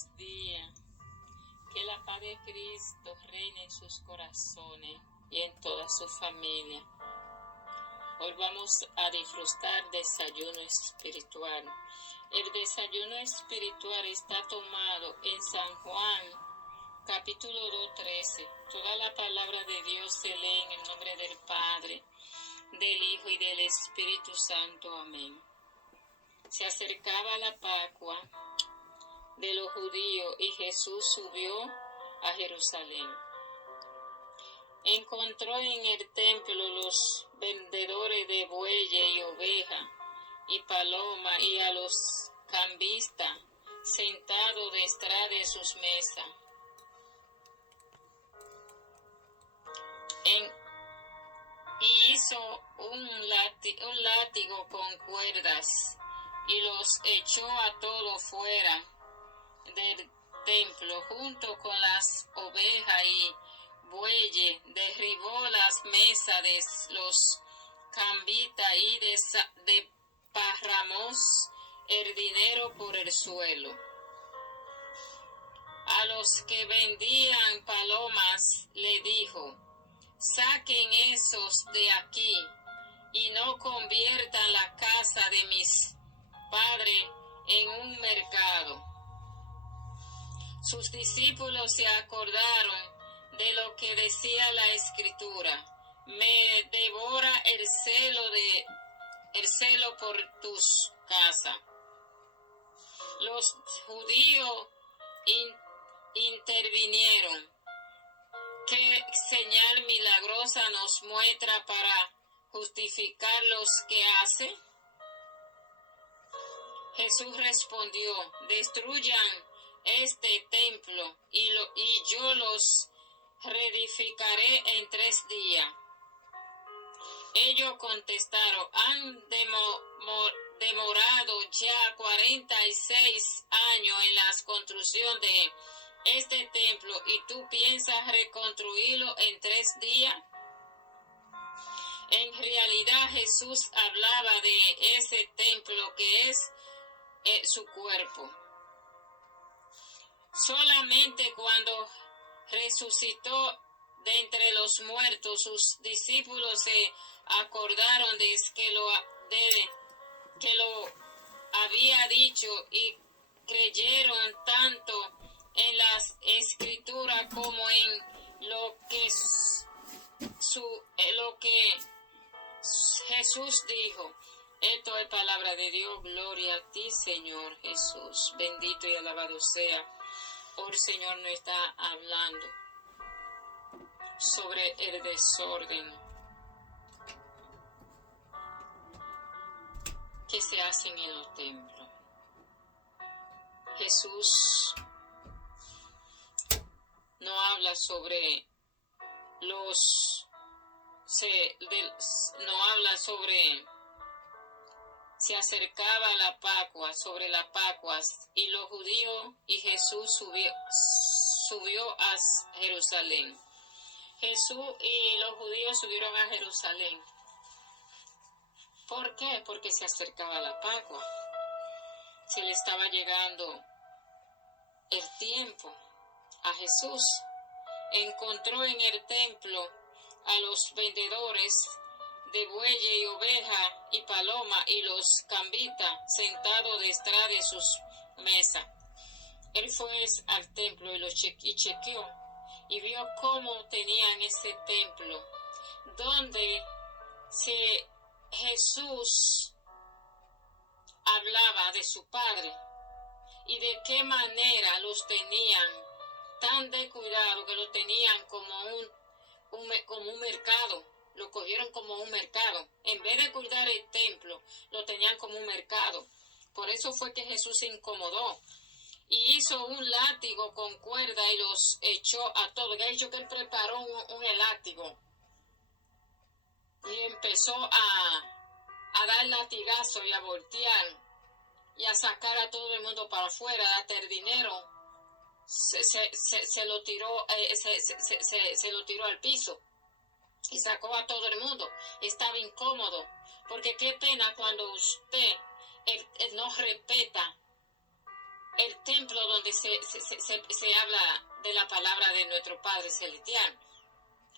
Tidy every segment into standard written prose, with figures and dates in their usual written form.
buenos días. Que la paz de Cristo reine en sus corazones y en toda su familia. Hoy vamos a disfrutar desayuno espiritual. El desayuno espiritual está tomado en San Juan, capítulo 2:13. Toda la palabra de Dios se lee en el nombre del Padre, del Hijo y del Espíritu Santo. Amén. Se acercaba la Pascua de los judíos y Jesús subió a Jerusalén. Encontró en el templo los vendedores de bueyes y ovejas y palomas y a los cambistas sentados detrás de sus mesas. Y hizo un látigo con cuerdas y los echó a todos fuera del templo junto con las ovejas y bueyes. Derribó las mesas de los cambistas y desparramó el dinero por el suelo. A los que vendían palomas le dijo: saquen esos de aquí y no conviertan la casa de mis padres en un mercado. Sus discípulos se acordaron de lo que decía la Escritura: me devora el celo por tus casas. Los judíos intervinieron: ¿qué señal milagrosa nos muestra para justificar los que hace? Jesús respondió: destruyan este templo y yo los reedificaré en 3 días. Ellos contestaron: han demorado ya 46 años en la construcción de este templo y tú piensas reconstruirlo en 3 días. En realidad Jesús hablaba de ese templo que es su cuerpo. Solamente cuando resucitó de entre los muertos, sus discípulos se acordaron de que lo había dicho y creyeron tanto en las Escrituras como en lo que Jesús dijo. Esto es palabra de Dios. Gloria a ti, Señor Jesús. Bendito y alabado sea. Hoy el Señor nos está hablando sobre el desorden que se hacen en los templos. Jesús no habla sobre se acercaba la Pascua, sobre la Pascua, y los judíos y Jesús subió a Jerusalén. Jesús y los judíos subieron a Jerusalén. ¿Por qué? Porque se acercaba la Pascua. Se le estaba llegando el tiempo a Jesús. Encontró en el templo a los vendedores de bueyes y ovejas y palomas y los cambistas sentados detrás de sus mesas. Él fue al templo y chequeó y vio cómo tenían ese templo, donde Jesús hablaba de su Padre y de qué manera los tenían tan descuidados que lo tenían como un mercado. Lo cogieron como un mercado. En vez de cuidar el templo, lo tenían como un mercado. Por eso fue que Jesús se incomodó y hizo un látigo con cuerda y los echó a todos. Ya ha dicho que él preparó un látigo y empezó a dar latigazo y a voltear y a sacar a todo el mundo para afuera, a darte el dinero. Se lo tiró al piso y sacó a todo el mundo. Estaba incómodo, porque qué pena cuando usted no respeta el templo donde se habla de la palabra de nuestro Padre Celestial.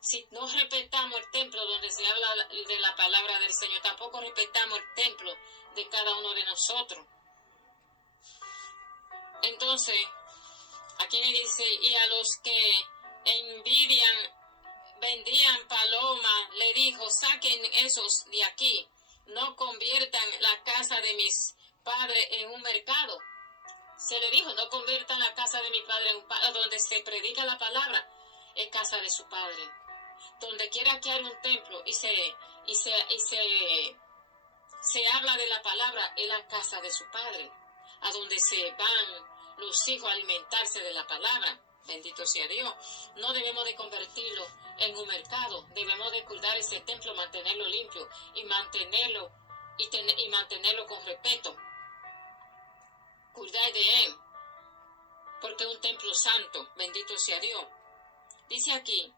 Si no respetamos el templo donde se habla de la palabra del Señor, tampoco respetamos el templo de cada uno de nosotros. Entonces, aquí me dice, y a los que vendían palomas, le dijo, saquen esos de aquí, no conviertan la casa de mis padres en un mercado. Se le dijo, no conviertan la casa de mi padre en un donde se predica la palabra, es casa de su padre. Donde quiera que haya un templo y se habla de la palabra, es la casa de su padre, a donde se van los hijos a alimentarse de la palabra. Bendito sea Dios. No debemos de convertirlo en un mercado, debemos de cuidar ese templo, mantenerlo limpio y mantenerlo con respeto. Cuidar de él, porque es un templo santo. Bendito sea Dios. Dice aquí,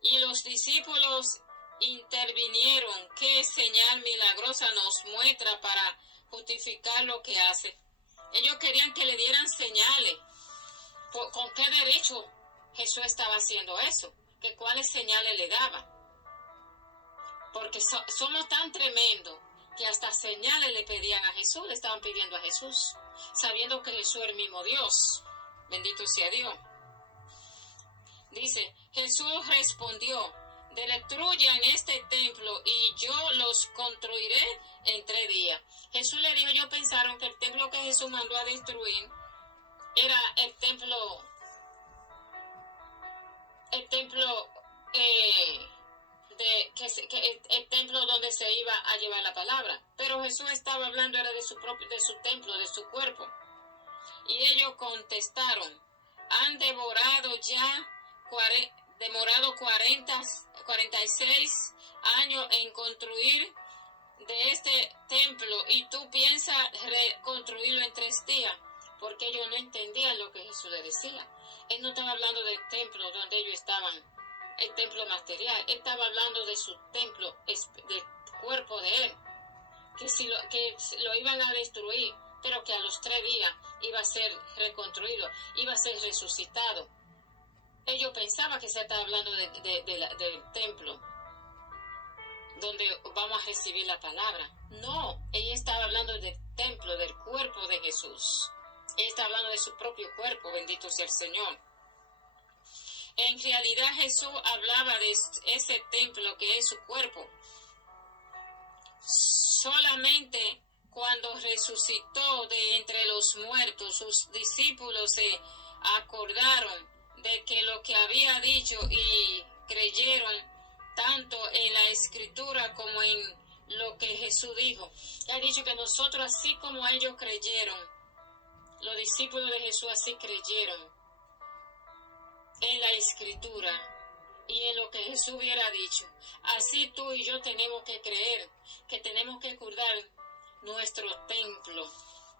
y los discípulos intervinieron, ¿qué señal milagrosa nos muestra para justificar lo que hace? Ellos querían que le dieran señales. ¿Con qué derecho Jesús estaba haciendo eso? ¿Que cuáles señales le daba? Porque somos tan tremendos que hasta señales le pedían a Jesús, le estaban pidiendo a Jesús, sabiendo que Jesús es el mismo Dios. Bendito sea Dios. Dice, Jesús respondió, destruyan este templo y yo los construiré en 3 días. Jesús le dijo, ellos pensaron que el templo que Jesús mandó a destruir era el templo el templo donde se iba a llevar la palabra. Pero Jesús estaba hablando era de su templo, de su cuerpo. Y ellos contestaron, han demorado 46 años en construir de este templo y tú piensas reconstruirlo en 3 días, porque ellos no entendían lo que Jesús les decía. Él no estaba hablando del templo donde ellos estaban, el templo material. Él estaba hablando de su templo, del cuerpo de él, que lo iban a destruir, pero que a los 3 días iba a ser reconstruido, iba a ser resucitado. Ellos pensaban que se estaba hablando del templo donde vamos a recibir la palabra. No, ella estaba hablando del templo, del cuerpo de Jesús. Ella está hablando de su propio cuerpo, bendito sea el Señor. En realidad Jesús hablaba de ese templo que es su cuerpo. Solamente cuando resucitó de entre los muertos, sus discípulos se acordaron de que lo que había dicho y creyeron tanto en la Escritura como en lo que Jesús dijo. Ha dicho que nosotros, así como ellos creyeron, los discípulos de Jesús así creyeron en la Escritura y en lo que Jesús hubiera dicho. Así tú y yo tenemos que creer, que tenemos que cuidar nuestro templo,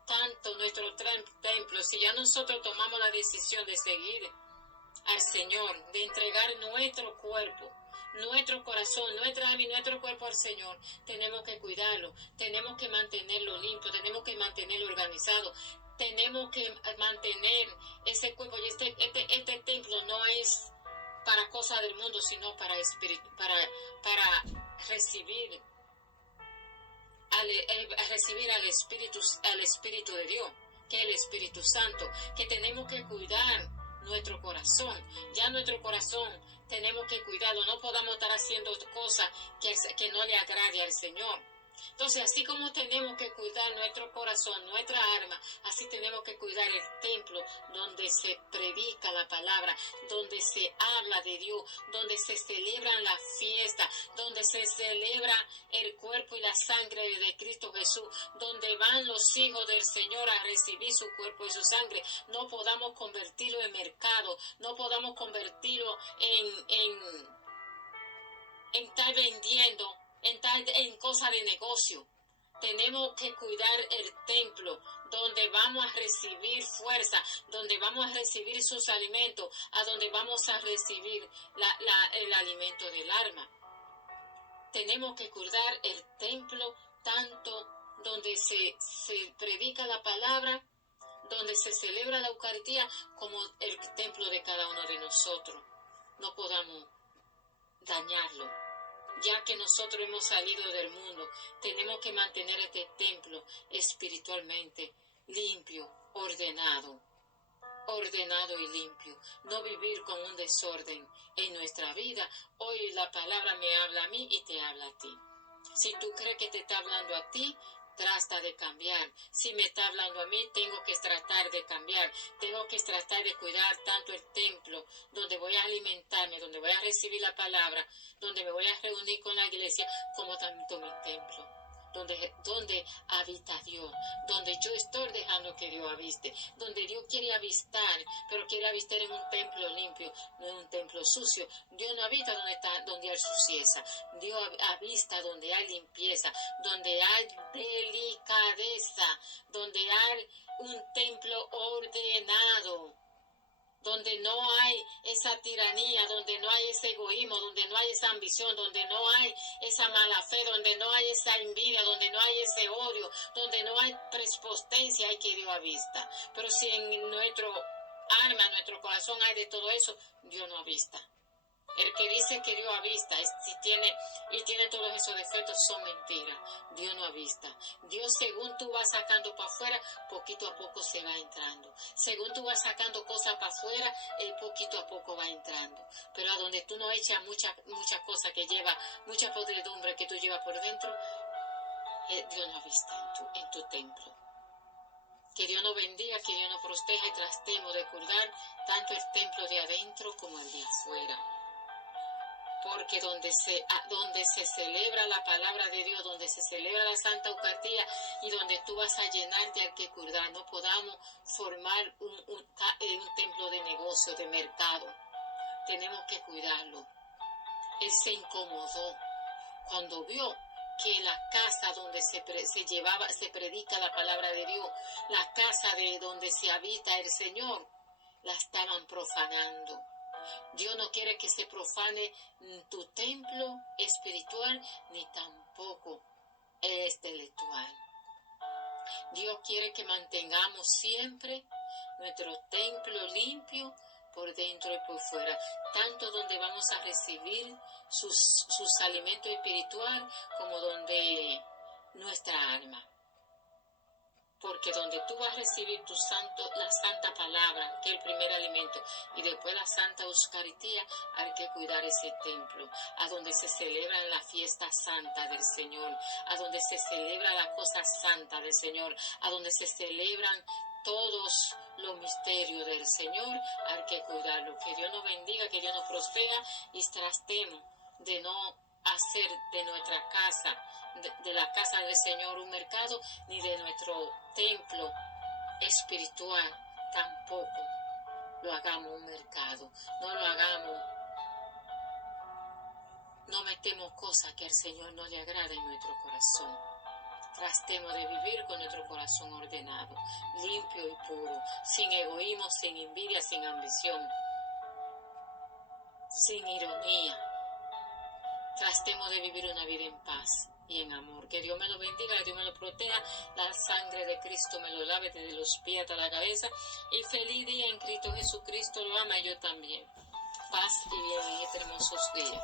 tanto nuestro templo. Si ya nosotros tomamos la decisión de seguir al Señor, de entregar nuestro cuerpo, nuestro corazón, nuestra alma y nuestro cuerpo al Señor, tenemos que cuidarlo, tenemos que mantenerlo limpio, tenemos que mantenerlo organizado, tenemos que mantener ese cuerpo. Y este templo no es para cosas del mundo, sino para recibir al Espíritu de Dios, que es el Espíritu Santo, que tenemos que cuidar nuestro corazón. Ya nuestro corazón tenemos que cuidarlo, no podamos estar haciendo cosas que no le agrade al Señor. Entonces, así como tenemos que cuidar nuestro corazón, nuestra alma, así tenemos que cuidar el templo donde se predica la palabra, donde se habla de Dios, donde se celebran las fiestas, donde se celebra el cuerpo y la sangre de Cristo Jesús, donde van los hijos del Señor a recibir su cuerpo y su sangre. No podamos convertirlo en mercado, no podamos convertirlo en estar vendiendo, en cosas de negocio. Tenemos que cuidar el templo donde vamos a recibir fuerza, donde vamos a recibir sus alimentos, a donde vamos a recibir el alimento del alma. Tenemos que cuidar el templo tanto donde se predica la palabra donde se celebra la Eucaristía como el templo de cada uno de nosotros. No podamos dañarlo. Ya que nosotros hemos salido del mundo, tenemos que mantener este templo espiritualmente limpio, ordenado y limpio. No vivir con un desorden en nuestra vida. Hoy la palabra me habla a mí y te habla a ti. Si tú crees que te está hablando a ti, trata de cambiar. Si me está hablando a mí, tengo que tratar de cambiar. Tengo que tratar de cuidar tanto el templo, donde voy a alimentarme, donde voy a recibir la palabra, donde me voy a reunir con la iglesia, como tanto mi templo. Donde habita Dios, donde yo estoy dejando que Dios aviste, donde Dios quiere avistar, pero quiere avistar en un templo limpio, no en un templo sucio. Dios no habita donde hay suciedad. Dios avista donde hay limpieza, donde hay delicadeza, donde hay un templo ordenado, donde no hay esa tiranía, donde no hay ese egoísmo, donde no hay esa ambición, donde no hay esa mala fe, donde no hay esa envidia, donde no hay ese odio, donde no hay prepotencia, hay que Dios avista. Pero si en nuestro alma, en nuestro corazón hay de todo eso, Dios no avista. El que dice que Dios avista tiene todos esos defectos son mentiras. Dios no avista. Dios, según tú vas sacando para afuera, poquito a poco se va entrando. Según tú vas sacando cosas para afuera, poquito a poco va entrando. Pero a donde tú no echas muchas cosas que lleva, mucha podredumbre que tú llevas por dentro, Dios no avista en tu templo. Que Dios nos bendiga, que Dios nos proteja y tratemos de cuidar tanto el templo de adentro como el de afuera. Porque donde se celebra la palabra de Dios, donde se celebra la Santa Eucaristía y donde tú vas a llenarte, hay que cuidar. No podamos formar un templo de negocio, de mercado. Tenemos que cuidarlo. Él se incomodó cuando vio que la casa donde se predica la palabra de Dios, la casa de donde se habita el Señor, la estaban profanando. Dios no quiere que se profane tu templo espiritual ni tampoco el intelectual. Dios quiere que mantengamos siempre nuestro templo limpio por dentro y por fuera, tanto donde vamos a recibir sus alimentos espirituales como donde nuestra alma. Porque donde tú vas a recibir la santa palabra, que es el primer alimento, y después la santa Eucaristía, hay que cuidar ese templo, a donde se celebran la fiesta santa del Señor, a donde se celebra la cosa santa del Señor, a donde se celebran todos los misterios del Señor, hay que cuidarlo. Que Dios nos bendiga, que Dios nos prospera y tratemos de no hacer de nuestra casa, de la casa del Señor un mercado, ni de nuestro templo espiritual tampoco lo hagamos un mercado. No lo hagamos, no metemos cosas que al Señor no le agrada en nuestro corazón. Tratemos de vivir con nuestro corazón ordenado, limpio y puro, sin egoísmo, sin envidia, sin ambición, sin ironía. Tratemos de vivir una vida en paz y en amor. Que Dios me lo bendiga, que Dios me lo proteja, la sangre de Cristo me lo lave desde los pies hasta la cabeza, y feliz día en Cristo Jesucristo, lo ama y yo también. Paz y bien en estos hermosos días.